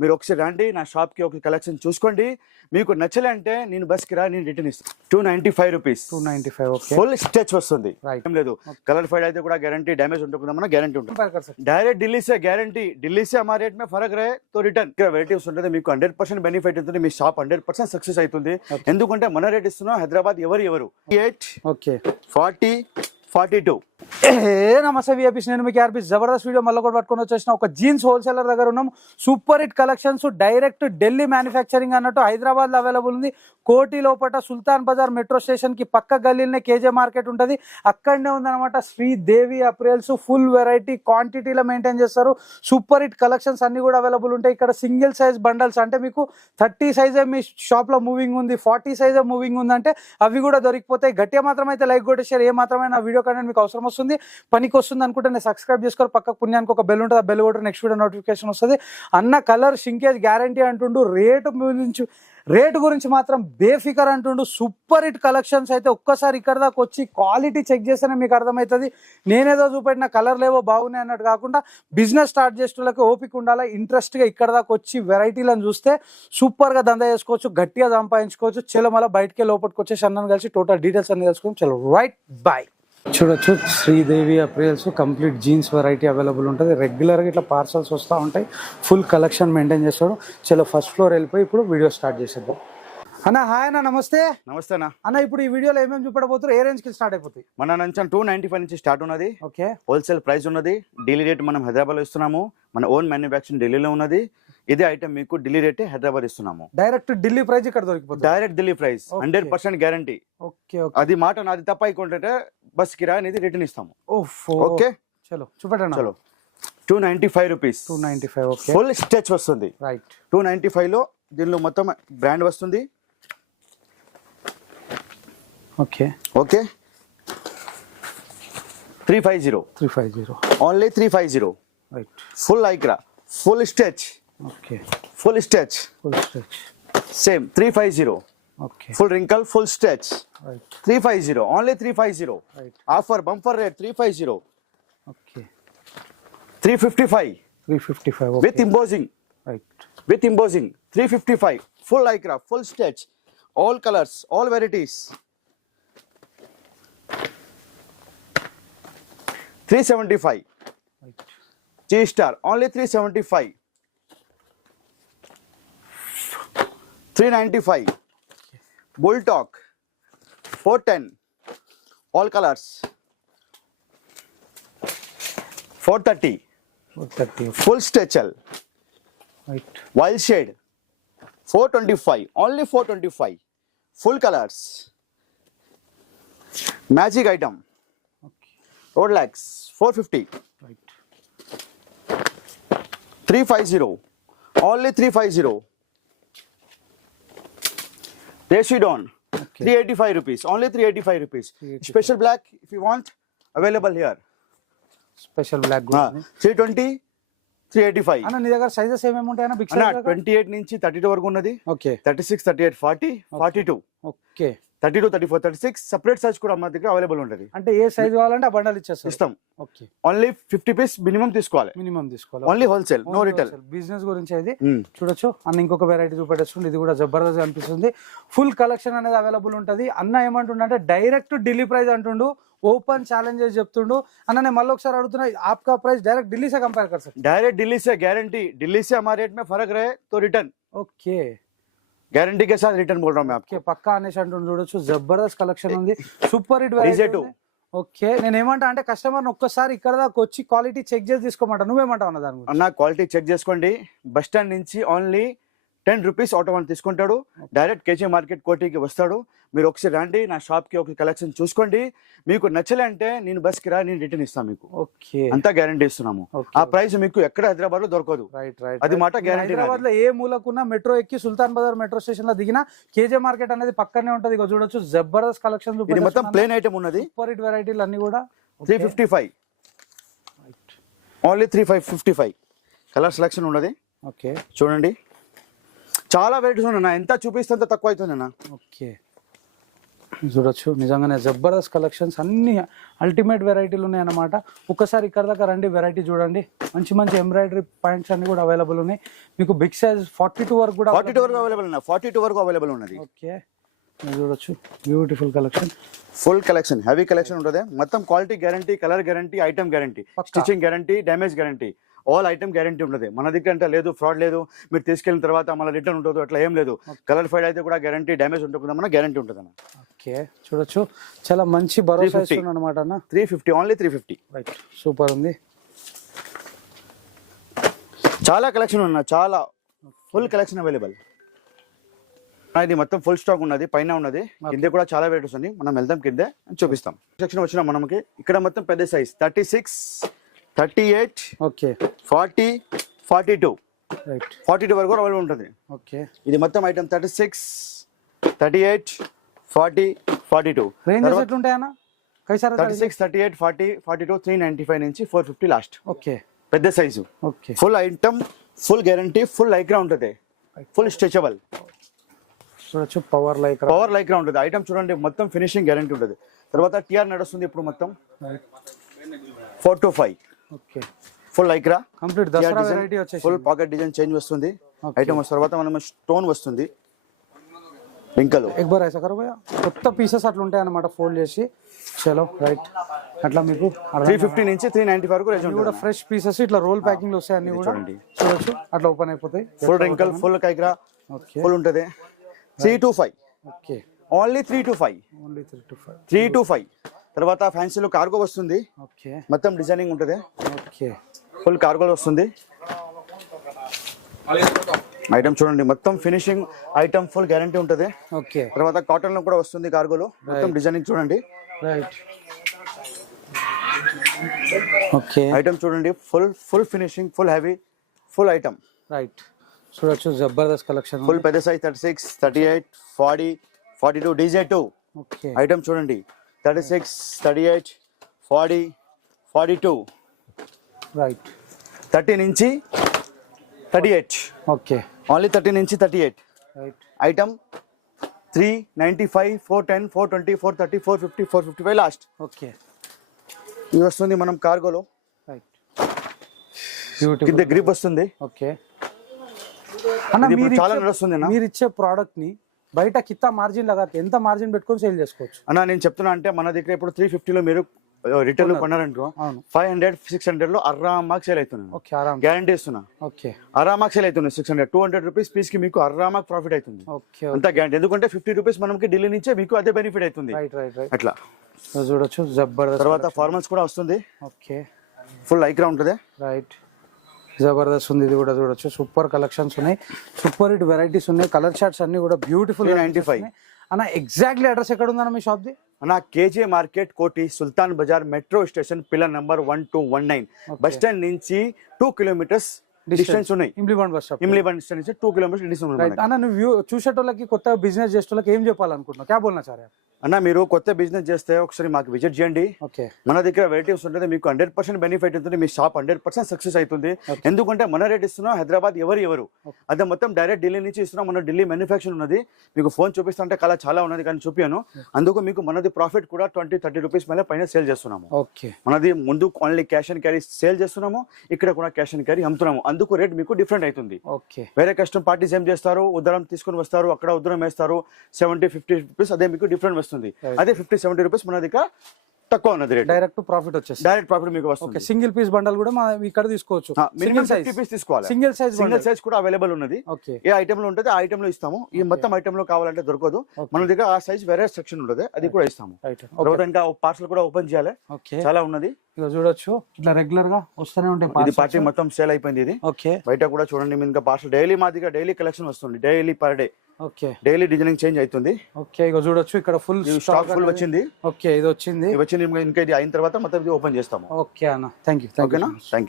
మీరు ఒకసారి రండి నా షాప్కి ఒక కలెక్షన్ చూసుకోండి. మీకు నచ్చలే అంటే నేను బస్కి రా, నేను రిటర్న్ ఇస్తాను. 295 రూపీస్. 295. ఓకే, ఫుల్ స్టెచ్ వస్తుంది, Right. ఏం లేదు. कलर फेड అయితే కూడా గ్యారంటీ, డ్యామేజ్ ఉంటుంది గ్యారంటీ ఉంటుంది. డైరెక్ట్ ఢిల్లీ సే గ్యారంటీ, ఢిల్లీ సే हमारे रेट में फर्क रहे तो रिटर्न వెరైటీస్ ఉంటుంది. మీకు 100% బెనిఫిట్ ఉంటుంది, మీ షాప్ 100% సక్సెస్ అవుతుంది. ఎందుకంటే మన రేట్ ఇస్తున్నాం, హైదరాబాద్ ఎవరు 8 ఓకే 40 42. నమస్తే విఐపీస్, నేను మీకు ఆర్పీ జబర్దస్త్ వీడియో మళ్ళీ కూడా పట్టుకొని వచ్చేసిన ఒక జీన్స్ హోల్సేలర్ దగ్గర ఉన్నాం. Super hit collections, direct Delhi manufacturing అన్నట్టు హైదరాబాద్ లో అవైలబుల్ ఉంది. కోటి లోపల సుల్తాన్ బజార్ మెట్రో స్టేషన్ కి పక్క గల్లీలోనే కేజే మార్కెట్ ఉంటుంది, అక్కడనే ఉందన్నమాట శ్రీదేవి అప్రియల్స్. ఫుల్ వెరైటీ క్వాంటిటీలో మెయింటైన్ చేస్తారు. సూపర్ హిట్ కలెక్షన్స్ అన్ని కూడా అవైలబుల్ ఉంటాయి. ఇక్కడ సింగిల్ సైజ్ బండల్స్ అంటే మీకు 30 సైజే మీ షాప్ లో మూవింగ్ ఉంది, 40 సైజే మూవింగ్ ఉంది అంటే అవి కూడా దొరికిపోతాయి. గట్టిగా మాత్రం అయితే లైక్ కొట్టేసారు. ఏ మాత్రమే వీడియో కంటెంట్ మీకు అవసరం వస్తుంది, పనికి వస్తుంది అనుకుంటే నేను సబ్స్క్రైబ్ చేసుకోవాలి. పక్క పుణ్యానికి ఒక బెల్ ఉంటుంది, ఆ బెల్ కొట్టి నెక్స్ట్ వీడియో నోటిఫికేషన్ వస్తుంది. అన్న కలర్ షింకేజ్ గ్యారంటీ అంటుండు. రేటు గురించి మాత్రం బేఫికర్ అంటుండు. సూపర్ హిట్ కలెక్షన్స్ అయితే ఒక్కసారి ఇక్కడ దాకా వచ్చి క్వాలిటీ చెక్ చేస్తేనే మీకు అర్థమవుతుంది. నేనేదో చూపెట్టిన కలర్ లేవో బాగున్నాయి అన్నట్టు కాకుండా బిజినెస్ స్టార్ట్ చేసేటోళ్ళకి ఓపిక ఉండాలి. ఇంట్రెస్ట్గా ఇక్కడ దాకా వచ్చి వెరైటీలను చూస్తే సూపర్గా దందా చేసుకోవచ్చు, గట్టిగా సంపాదించుకోవచ్చు. చలో మళ్ళీ బయటకే లోపలికి వచ్చేసి అన్నను కలిసి టోటల్ డీటెయిల్స్ అన్ని తెలుసుకోవచ్చు. చలో రైట్ బాయ్. చూడొచ్చు Sridevi apparels complete jeans variety available ఉంటుంది. రెగ్యులర్గా ఇట్లా పార్సల్స్ వస్తూ ఉంటాయి. ఫుల్ కలెక్షన్ మెయింటైన్ చేస్తాడు. చలో ఫస్ట్ ఫ్లోర్ వెళ్ళిపోయి ఇప్పుడు వీడియో స్టార్ట్ చేసేద్దాం. అన్న హాయ్ అన్న, నమస్తే. నమస్తే అన్న. అన్న ఇప్పుడు ఈ వీడియోలో ఏమేమి చూపెట్టబోతారు, ఏ రేంజ్ కి స్టార్ట్ అయిపోతాయి? మన నుంచి 295 నుంచి స్టార్ట్ ఉన్నది. ఓకే, హోల్సేల్ ప్రైస్ ఉన్నది. ఢిల్లీ రేట్ మనం హైదరాబాద్ లో ఇస్తున్నాము. మన ఓన్ మ్యానుఫ్యాక్చరింగ్ ఢిల్లీలో ఉన్నది. ఇదే ఐటమ్ మీకు ఢిల్లీ రేట్ హైదరాబాద్ ఇస్తున్నాము. డైరెక్ట్ ఢిల్లీ ప్రైస్ ఇక్కడ దొరికిపోతుంది. Direct Delhi price, 100% guarantee. Okay, అది మాట నాది తప్ప అయికుంటే బస్ కిరాయి అనేది రిటర్న్ ఇస్తాము. ఓకే చలో చూపెట్టండి. చలో 295 రూపీస్. 295. ఓకే, ఫుల్ స్టెచ్ వస్తుంది. రైట్. 295 లో దీనిలో మొత్తం బ్రాండ్ వస్తుంది. Okay okay 350. Only 350. Right. Full lycra, full stretch. Okay, full stretch same 350. Okay, full wrinkle, full stretch. Right. 350. Only 350. Right. Offer bumper rate 350. Okay 355 355. With imposing. Right. With imposing 355. Full lycra, full stretch, all colours, all varieties. 375. Right. G Star only 375. 395. Bull Talk 410. All colors 430. 430. Full stretchel. Right. Wild shade 425. Only 425. Full colors. Magic item. Okay, Rolex 450. Right. 350. Only 350. Rashidon Okay. 385 rupees. Only 385 rupees. 385. Special black if you want, available here. Special block. 320, 385. అన్న నీ దగ్గర sizes ఏమేమి ఉంటాయన్న? Big అన్న size 28 నుంచి 32 వరకు ఉన్నది. Okay, 36, 38, 40, 42. Okay 32, 34, 36 separate size కూడా మా దగ్గర అవైలబుల్ ఉంటుంది. అంటే ఏ సైజ్ కావాలంటే ఆ బండల్ ఇచ్చేస్తారు. ఇస్తాం. ఓకే, ఓన్లీ 50 పీస్ మినిమం తీసుకోవాలి. మినిమం తీసుకోవాలి. Only wholesale, no retail. Business గురించి ఇది చూడొచ్చు. అన్న ఇంకొక వెరైటీ చూపెట్టేస్తుంది. ఇది కూడా జబర్దస్త్ అనిపిస్తుంది. ఫుల్ కలెక్షన్ అనేది అవైలబుల్ ఉంటుంది. అన్న ఏమంటుండే డైరెక్ట్ ఢిల్లీ ప్రైస్ అంటుండు. ఓపెన్ ఛాలెంజెస్ చెప్తుండు. అన్న నేను మళ్ళీ ఒకసారి అడుగుతున్నా, आपका प्राइस डायरेक्ट दिल्ली से कंपेयर कर सकते? डायरेक्ट दिल्ली से गारंटी, दिल्ली से हमारे रेट में फर्क रहे तो रिटर्न. ఓకే, गारंटी के साथ रिटर्न बोल रहा हूँ मैं आपको. ఓకే పక్కా అనేసి అంటుండు. చూడొచ్చు జబర్దస్త్ కలెక్షన్ ఉంది. Super hit Reset variety. to. Okay, నేను ఏమంటా అంటే కస్టమర్ ఒక్కసారి ఇక్కడ దాకా వచ్చి క్వాలిటీ చెక్ చేసి తీసుకోమంటా. నువ్వేమంటావు అన్న దాని గురించి? అన్న క్వాలిటీ చెక్ చేసుకోండి. బస్ స్టాండ్ నుంచి ఓన్లీ 10 రూపీస్ ఆటో వన్ తీసుకుంటాడు. డైరెక్ట్ కేజీ మార్కెట్ కోటికి వస్తాడు. మీరు ఒకసారి రండి నా షాప్కి ఒక కలెక్షన్ చూసుకోండి. మీకు నచ్చలే అంటే నేను బస్కి రా, నేను రిటర్న్ ఇస్తాను మీకు. ఓకే, అంతా గ్యారంటీ ఇస్తున్నాము. ఆ ప్రైస్ మీకు ఎక్కడ హైదరాబాద్ లో దొరకదు. Right right. అది మాట గ్యారంటీ. హైదరాబాద్ లో ఏ మూలకున్న మెట్రో ఎక్కి సుల్తాన్ బజార్ మెట్రో స్టేషన్ లో దిగిన కేజే మార్కెట్ అనేది పక్కనే ఉంటది. ఇక చూడొచ్చు జబర్దస్త్ కలెక్షన్. ఇది మొత్తం ప్లేన్ ఐటమ్ ఉన్నది. సూపర్ హిట్ వెరైటీలు అన్ని కూడా. 355. ఓన్లీ 355. కలర్ సెలెక్షన్ ఉన్నది. ఓకే చూడండి, చాలా వెరైటీస్ ఉన్నాయి. ఎంత చూపిస్తే అంత తక్కువ అవుతుంది అన్న. ఓకే చూడొచ్చు నిజంగానే జబర్దస్త్ కలెక్షన్స్, అన్ని అల్టిమేట్ వెరైటీలు ఉన్నాయన్నమాట. ఒక్కసారి ఇక్కడ దాకా రండి, వెరైటీ చూడండి. మంచి మంచి ఎంబ్రాయిడరీ పాయింట్స్ అన్ని కూడా అవైలబుల్ ఉన్నాయి. మీకు బిగ్ సైజ్ 42 వరకు కూడా 42 వరకు అవైలబుల్ ఉన్నాయి. 42 వరకు అవైలబుల్ ఉన్నది. ఓకే చూడొచ్చు beautiful collection, full collection, heavy collection ఉంటుంది. మొత్తం quality guarantee, colour guarantee, item guarantee, stitching guarantee, damage guarantee, all item guarantee ఉంటుంది. మన దగ్గర అంటే లేదు, ఫ్రాడ్ లేదు, మీరు తీసుకెళ్ళిన తర్వాత మళ్ళీ రిటర్న్ ఉంటుంది, అట్లా ఏం లేదు. కలర్ ఫైడ్ అయితే కూడా గ్యారంటీ, డ్యామేజ్ ఉంటుంది, మన గ్యారంటీ ఉంటుంది అన్న. ఓకే చూడొచ్చు చాలా మంచి భరోసా ఇస్తుంది అనమాట అన్న. 350, ఓన్లీ 350. రైట్, సూపర్ ఉంది. చాలా కలెక్షన్ ఉన్నా, చాలా ఫుల్ కలెక్షన్ అవైలబుల్. ఇది మొత్తం ఫుల్ స్టాక్ ఉన్నది, పైన ఉన్నది, కింద కూడా చాలా వెరైటీస్ ఉంది. మనం వెళ్దాం కిందే చూపిస్తాం. సెక్షన్ వచ్చిన మనకి ఇక్కడ మొత్తం పెద్ద సైజ్ 36, 38, ఓకే 40, 42, రైట్ 42 వరకు అవైలబుల్ ఉంటుంది. ఓకే ఇది మొత్తం ఐటమ్ 36, 38, 40, 42. రేంజెస్ ఎట్లుంటాయన్నా? కైసారా 36, 38, 40, 42, 395 నుంచి 450 లాస్ట్. ఓకే పెద్ద size, okay full item, full guarantee, full lycra ఉంటుంది, ఫుల్ స్ట్రెచబుల్. చూడొచ్చు పవర్ లైక్రా ఉంటుంది. ఐటమ్ చూడండి, మొత్తం ఫినిషింగ్ గ్యారంటీ ఉంటుంది. తర్వాత టిఆర్ నడుస్తుంది ఇప్పుడు మొత్తం 425. Okay full Lycra complete Dasara variety వచ్చేసి ఫుల్ పాకెట్ డిజైన్ చేంజ్ వస్తుంది. ఐటమ్ తర్వాత మనం స్టోన్ వస్తుంది, రింకలు. एक बार ऐसा करो भैया, కొత్త పీసెస్ అట్లా ఉంటాయి అన్నమాట, ఫోల్డ్ చేసి. చలో రైట్, అట్లా మీకు 350 నుంచి 395 వరకు రేంజ్ కూడా ఫ్రెష్ పీసెస్ ఇట్లా రోల్ ప్యాకింగ్ లో వస్తాయి అన్ని కూడా. చూడొచ్చు అట్లా ఓపెన్ అయిపోతాయి. Full wrinkle, full lycra, okay full ఉంటుంది. 325, ఓకే ఓన్లీ 325, ఓన్లీ 325. 325. తర్వాత ఫ్యాన్సీలో కార్గో వస్తుంది, ఓకే మొత్తం డిజైనింగ్ ఉంటుంది, ఓకే ఫుల్ కార్గో వస్తుంది. ఐటమ్ చూడండి, మొత్తం ఫినిషింగ్ ఐటమ్, ఫుల్ గ్యారంటీ ఉంటుంది. ఓకే తర్వాత కాటన్ లో కూడా వస్తుంది కార్గోలో, మొత్తం డిజైనింగ్ చూడండి. రైట్ ఓకే ఐటమ్ చూడండి, full finishing, full heavy, full item. Right చూడొచ్చు జబర్దస్త్ కలెక్షన్, ఫుల్ పెద్ద సైజ్ 36, 38, 40, 42, DJ2. ఓకే ఐటమ్ చూడండి 36, 38, 40, 42, రైట్ 30 నుంచి 38, ఓకే ఓన్లీ 30 నుంచి 38. Right item 395, 410, 420, 430, 450, 455 last. ఓకే ఇది వస్తుంది మనం కార్గోలో, రైట్ బ్యూటిఫుల్ కింద గ్రిప్ వస్తుంది. ఓకే అన్న, ఇది ఇప్పుడు మీరు చాలా నడుస్తుంది అన్న. మీరు ఇచ్చే ప్రోడక్ట్ ని బయట కిత్త మార్జిన్ లగా ఎంత మార్జిన్ పెట్టుకొని సేల్ చేసుకోవచ్చు అన్న నేను చెప్తున్నా, అంటే మన దగ్గర ఇప్పుడు 350లో మీరు రిటైల్ కొన్నారనుకో, అవును 500, 600 లో ఆరామాగా సేల్ అవుతున్నాను. ఓకే ఆరామ్, గ్యారంటీ ఇస్తున్నా, ఓకే ఆరామాగా సేల్ అవుతుంది. 600, 200 రూపీస్ పీస్ కి మీకు ఆరామాగా ప్రాఫిట్ అవుతుంది. ఓకే అంత గ్యారంటీ, ఎందుకంటే 50 రూపీస్ మనకి ఢిల్లీ నుంచే మీకు అదే బెనిఫిట్ అవుతుంది. రైట్ రైట్ రైట్ అట్లా చూడొచ్చు జబర్దస్త్. తర్వాత ఫార్మల్స్ కూడా వస్తుంది, ఓకే ఫుల్ లైక్రా ఉంటుంది. రైట్ జబర్దస్త్ ఉంది. ఇది కూడా చూడొచ్చు, సూపర్ కలెక్షన్స్ ఉన్నాయి, సూపర్ హిట్ వెరైటీస్ ఉన్నాయి. కలర్ షార్ట్స్ అన్ని కూడా బ్యూటిఫుల్. 395. అన్న ఎగ్జాక్ట్లీ అడ్రస్ ఎక్కడ ఉందన్న మీ షాప్ ది? అన్న KJ market, Koti, Sultan Bazar, metro station, pillar number 1219. Bus stand నుంచి 2 కిలోమీటర్స్ డిస్టెన్స్ ఉన్నాయి. Imlibun bus stop, Imlibun distance నుంచి 2 కిలోమీటర్స్ డిస్టెన్స్ ఉన్నాయి. రైట్ అన్న, నువ్వు చూసేటోళ్ళకి, కొత్త బిజినెస్ చేసేటోళ్ళకి ఏం చెప్పాలనుకుంటున్నావు? క్యా బోల్నా చారే? అన్న మీరు కొత్త బిజినెస్ చేస్తే ఒకసారి మాకు విజిట్ చేయండి. ఓకే మన దగ్గర వెరైటీస్ ఉంటుంది, మీకు 100% బెనిఫిట్ ఉంటుంది, మీ షాప్ 100% సక్సెస్ అవుతుంది. ఎందుకంటే మన రేట్ ఇస్తున్నాం, హైదరాబాద్ ఎవరు అదే మొత్తం డైరెక్ట్ ఢిల్లీ నుంచి ఇస్తున్నాం. మన ఢిల్లీ మ్యానుఫ్యాక్చర్ ఉన్నది, మీకు ఫోన్ చూపిస్తుంటే కళ చాలా ఉన్నది కానీ చూపాను. అందుకు మీకు మనది ప్రాఫిట్ కూడా 20-30 రూపీస్ ಮೇಲೆ పైన సేల్ చేస్తున్నాము. ఓకే మనది ముందు only cash and carry sale చేస్తున్నాము, ఇక్కడ కూడా క్యాష్ అండ్ క్యారీ అమ్ముతున్నాము. అందుకు రేట్ మీకు డిఫరెంట్ అవుతుంది. ఓకే వేరే కస్టమర్ పార్టీస్ ఏం చేస్తారు, ఉద్దరం తీసుకుని వస్తారు, అక్కడ ఉద్దరం వేస్తారు 70-50 రూపీస్, అదే మీకు డిఫరెంట్ వస్తుంది. అదే 50-70 రూపీస్ మన దగ్గర తక్కువ ఉన్నది రేట్, డైరెక్ట్ ప్రాఫిట్ వచ్చేసి డైరెక్ట్ ప్రాఫిట్ మీకు వస్తుంది. సింగిల్ పీస్ బండల్ కూడా మనం ఇక్కడ తీసుకోవచ్చు. మినిమం 50 పీస్ తీసుకోవాలి. సింగిల్ సైజ్ కూడా అవైలబుల్ ఉన్నది. ఓకే ఏ ఐటమ్ లో ఉంటుంది ఆ ఐటమ్ లో ఇస్తాము. ఈ మొత్తం ఐటమ్ లో కావాలంటే దొరకదు, మన దగ్గర ఆ సైజ్ వేరే సెక్షన్ ఉంటుంది, అది కూడా ఇస్తాము. తర్వాత ఇంకా పార్సల్ కూడా ఓపెన్ చేయాలి, ఓకే చాలా ఉన్నది. ఇక చూడొచ్చు ఇట్లా రెగ్యులర్ గా వస్తూనే ఉంటాయి. ఇది పార్టీ మొత్తం సేల్ అయిపోయింది. ఇది ఓకే బయట కూడా చూడండి, ఇంకా పార్సల్ డైలీ మా దగ్గర డైలీ కలెక్షన్ వస్తుంది, daily per day, okay daily designing change అవుతుంది. ఓకే ఇక చూడొచ్చు ఇక్కడ ఫుల్ స్టాక్ ఫుల్ వచ్చింది. ఓకే ఇది వచ్చింది, ఇంకా ఇది అయిన తర్వాత మొత్తం ఇది ఓపెన్ చేస్తాము. ఓకే అన్న, థ్యాంక్ యూ. ఓకేనా, థ్యాంక్ యూ.